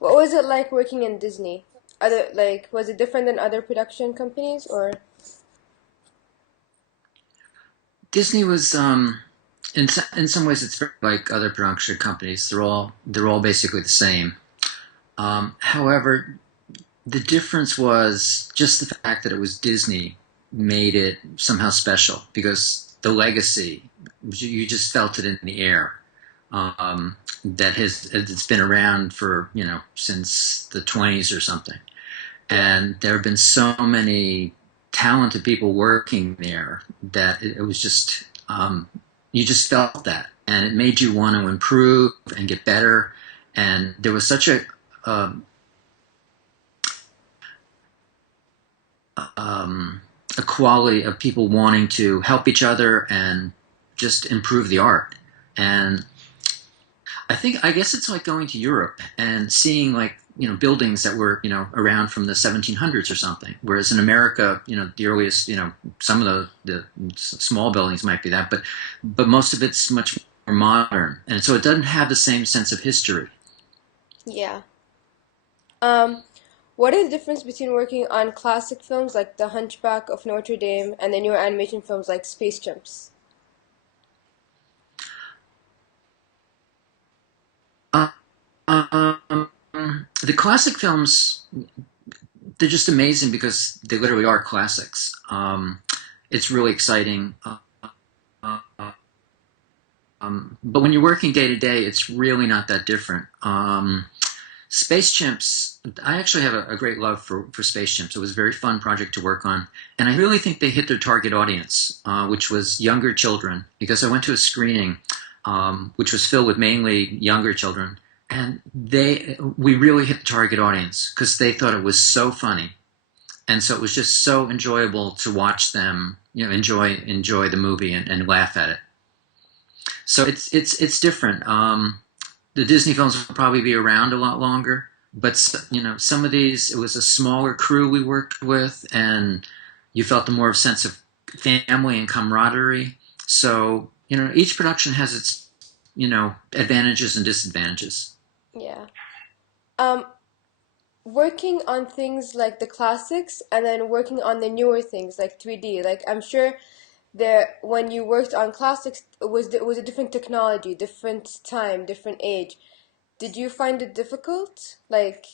What was it like working in Disney? Was it different than other production companies or? Disney was in some ways it's very like other production companies. They're all basically the same. However, the difference was just the fact that it was Disney made it somehow special because the legacy, you just felt it in the air. That it's been around for since the 20s or something, Yeah. and there have been so many talented people working there that it was just you just felt that, and it made you want to improve and get better. And there was such um, a quality of people wanting to help each other and just improve the art. And I guess it's like going to Europe and seeing like buildings that were around from the 1700s or something. Whereas in America, the earliest some of the small buildings might be that, but most of it's much more modern, and so it doesn't have the same sense of history. Yeah. Um, what is the difference between working on classic films like The Hunchback of Notre Dame and the newer animation films like Space Jumps? Uh, um, the classic films, they're just amazing because they literally are classics. It's really exciting. But when you're working day to day, it's really not that different. Space Chimps, I actually have a great love for Space Chimps. It was a very fun project to work on. And I really think they hit their target audience, which was younger children, because I went to a screening which was filled with mainly younger children. And we really hit the target audience because they thought it was so funny. And so it was just so enjoyable to watch them, enjoy the movie and laugh at it. So it's different. The Disney films will probably be around a lot longer, but some of these it was a smaller crew we worked with, and you felt a more sense of family and camaraderie. So each production has its advantages and disadvantages. Yeah. Um, Working on things like the classics and then working on the newer things like 3D. Like I'm sure there when you worked on classics it was a different technology, different time, different age. Did you find it difficult like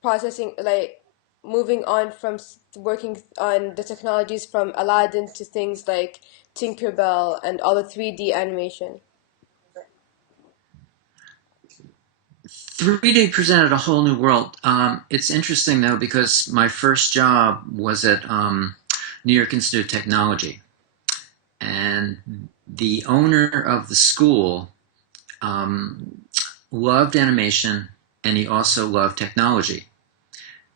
processing like moving on from working on the technologies from Aladdin to things like Tinkerbell and all the 3D animation? 3D presented a whole new world. It's interesting though because my first job was at New York Institute of Technology, and the owner of the school um, loved animation and he also loved technology.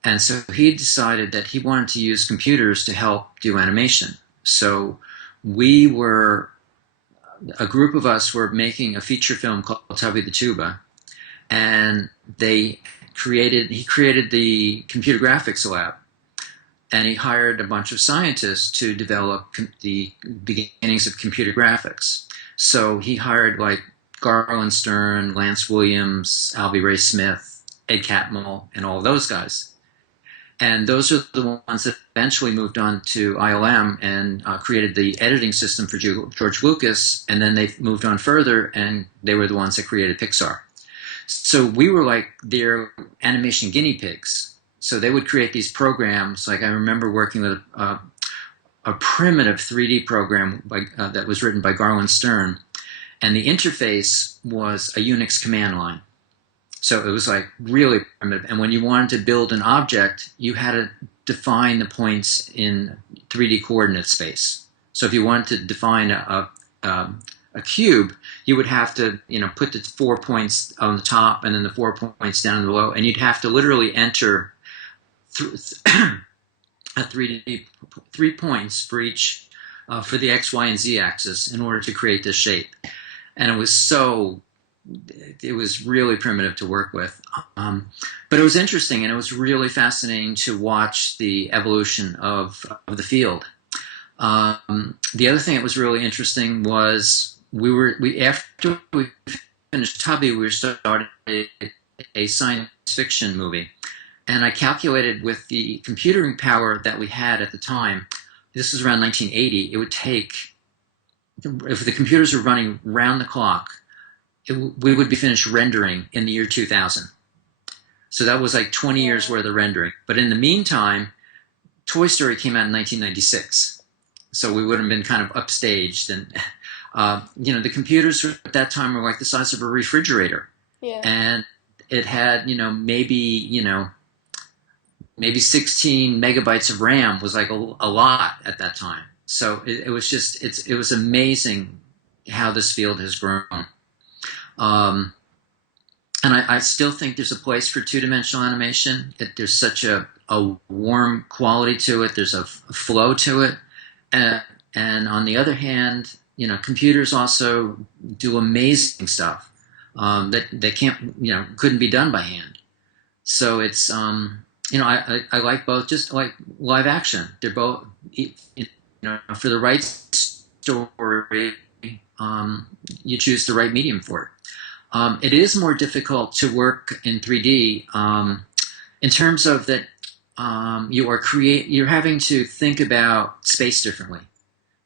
And so he decided that he wanted to use computers to help do animation. So we were, a group of us were making a feature film called Tubby the Tuba, and he created the computer graphics lab, and he hired a bunch of scientists to develop the beginnings of computer graphics. So he hired like Garland Stern, Lance Williams, Albie Ray Smith, Ed Catmull, and all those guys. And those are the ones that eventually moved on to ILM and created the editing system for George Lucas. And then they moved on further, and they were the ones that created Pixar. So we were like their animation guinea pigs. So they would create these programs. Like I remember working with a primitive 3D program that was written by Garland Stern, and the interface was a Unix command line. So it was like really primitive. And when you wanted to build an object, you had to define the points in 3D coordinate space. So if you wanted to define a cube, you would have to put the 4 points on the top and then the 4 points down below, and you'd have to literally enter a 3D 3 points for each for the X, Y, and Z axis in order to create this shape. And it was really primitive to work with. But it was interesting, and it was really fascinating to watch the evolution of the field. The other thing that was really interesting was we after we finished Tubby, we started a science fiction movie. And I calculated with the computing power that we had at the time, this was around 1980, it would take, if the computers were running round the clock, we would be finished rendering in the year 2000. So that was like 20 years Wow. worth of rendering. But in the meantime, Toy Story came out in 1996. So we would have been kind of upstaged. And, the computers at that time were like the size of a refrigerator. Yeah. And it had, maybe 16 megabytes of RAM was like a lot at that time. So it was just, it was amazing how this field has grown. Um, and I still think there's a place for two-dimensional animation. There's such a warm quality to it. There's a flow to it. And, and on the other hand, computers also do amazing stuff that they can't, couldn't be done by hand. So it's, I like both, just like live action. They're both, for the right story, you choose the right medium for it. It is more difficult to work in 3D in terms of that you're having to think about space differently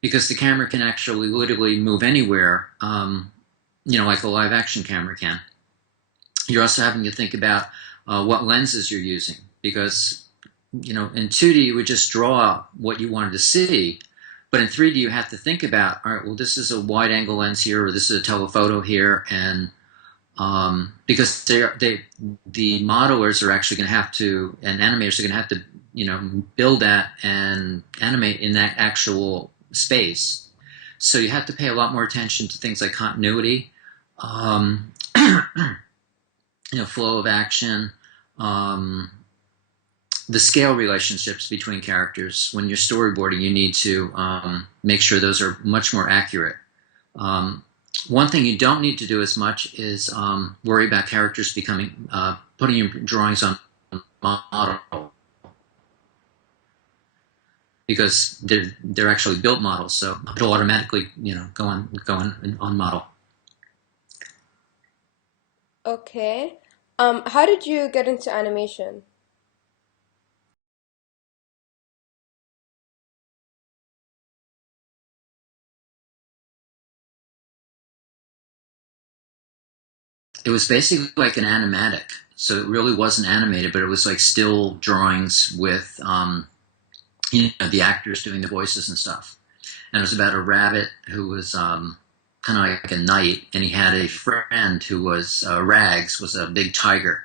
because the camera can actually literally move anywhere, like a live action camera can. You're also having to think about what lenses you're using because, in 2D you would just draw what you wanted to see, but in 3D you have to think about, all right, well, this is a wide angle lens here, or this is a telephoto here, and because the modelers are actually going to have to, and animators are going to have to, build that and animate in that actual space. So you have to pay a lot more attention to things like continuity, um, flow of action, um, the scale relationships between characters. When you're storyboarding, you need to make sure those are much more accurate. One thing you don't need to do as much is worry about characters putting your drawings on model because they're actually built models, so it'll automatically go on model. Okay. How did you get into animation? It was basically like an animatic, so it really wasn't animated, but it was like still drawings with the actors doing the voices and stuff. And it was about a rabbit who was kind of like a knight, and he had a friend who was Rags, was a big tiger,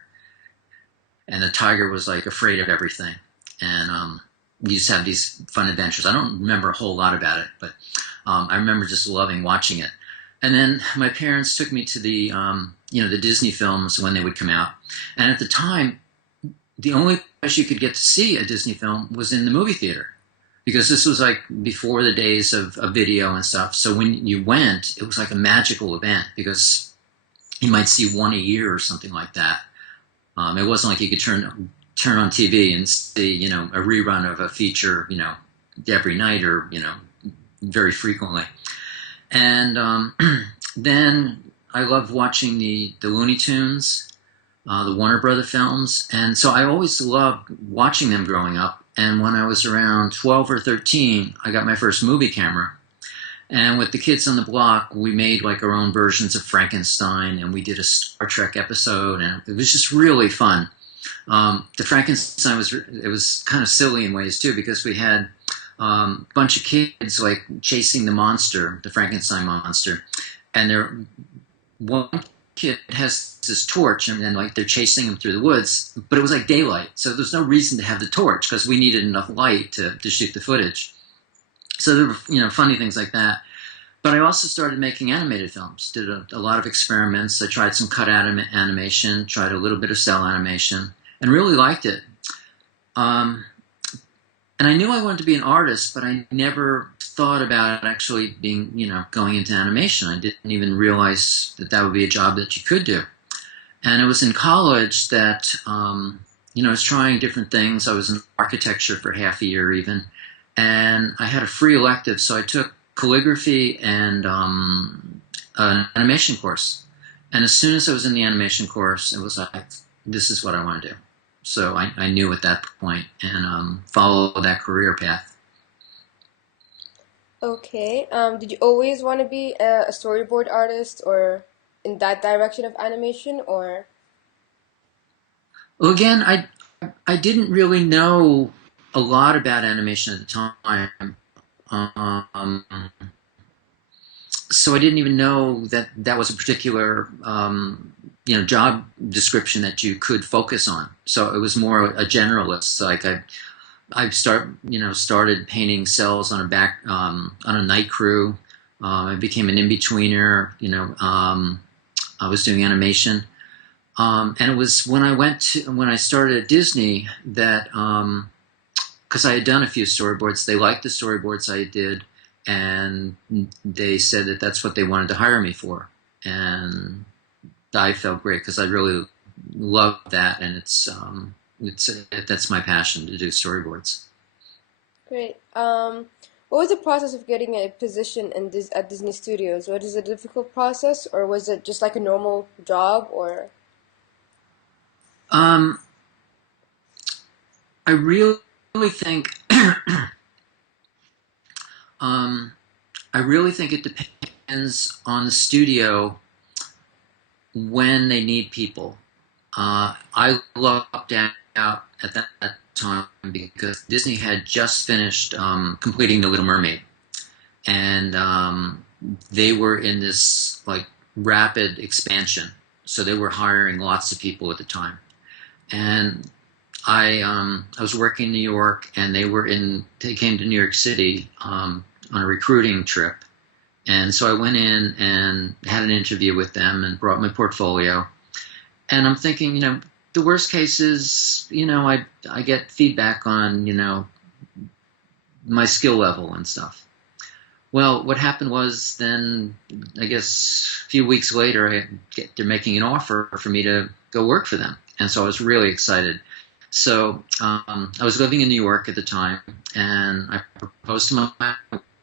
and the tiger was like afraid of everything, and you just have these fun adventures. I don't remember a whole lot about it, but I remember just loving watching it. And then my parents took me to the Disney films when they would come out, and at the time, the only place you could get to see a Disney film was in the movie theater because this was like before the days of video and stuff. So when you went, it was like a magical event because you might see one a year or something like that. It wasn't like you could turn on TV and see a rerun of a feature every night or very frequently. And then I loved watching the Looney Tunes, the Warner Brother films, and so I always loved watching them growing up. And when I was around 12 or 13, I got my first movie camera. And with the kids on the block, we made like our own versions of Frankenstein, and we did a Star Trek episode, and it was just really fun. The Frankenstein was kind of silly in ways too, because we had a bunch of kids like chasing the monster, the Frankenstein monster, and one kid has this torch, and then like they're chasing him through the woods, but it was like daylight, so there's no reason to have the torch because we needed enough light to shoot the footage. So there were funny things like that. But I also started making animated films. Did a lot of experiments. I tried some cut animation, tried a little bit of cell animation, and really liked it. Um, and I knew I wanted to be an artist, but I never thought about actually being, going into animation. I didn't even realize that would be a job that you could do. And it was in college that, I was trying different things. I was in architecture for half a year even. And I had a free elective, so I took calligraphy and an animation course. And as soon as I was in the animation course, it was like, this is what I want to do. So I knew at that point and followed that career path. Okay. Did you always want to be a storyboard artist or in that direction of animation or? Well, again, I didn't really know a lot about animation at the time. Um, so I didn't even know that that was a particular job description that you could focus on. So it was more a generalist. Like started painting cells on on a night crew. I became an in betweener. I was doing animation, and it was when I started at Disney that because I had done a few storyboards. They liked the storyboards I did, and they said that that's what they wanted to hire me for. And I felt great because I really love that, and that's my passion to do storyboards. Great. What was the process of getting a position at Disney Studios? Was it a difficult process, or was it just like a normal job, or? Um, I really think um, I really think it depends on the studio when they need people. I lucked out at that time because Disney had just finished completing The Little Mermaid, and they were in this like rapid expansion, so they were hiring lots of people at the time. And I was working in New York, and they came to New York City on a recruiting trip, and so I went in and had an interview with them and brought my portfolio. And I'm thinking, the worst case is, I get feedback on, my skill level and stuff. Well, what happened was then, I guess, a few weeks later, they're making an offer for me to go work for them. And so I was really excited. So I was living in New York at the time, and I proposed to my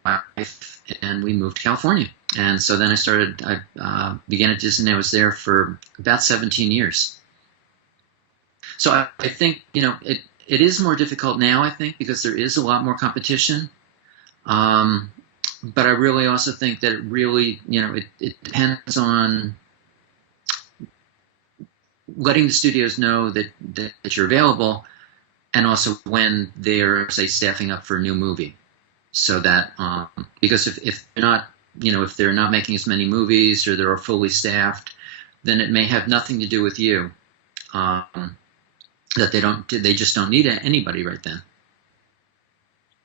wife, and we moved to California. And so then I began at Disney. I was there for about 17 years. So I think, it is more difficult now, I think, because there is a lot more competition. But I really also think that it really, it depends on letting the studios know that you're available, and also when they're, say, staffing up for a new movie. So that, because if they're not, if they're not making as many movies or they're fully staffed, then it may have nothing to do with you. That they just don't need anybody right then.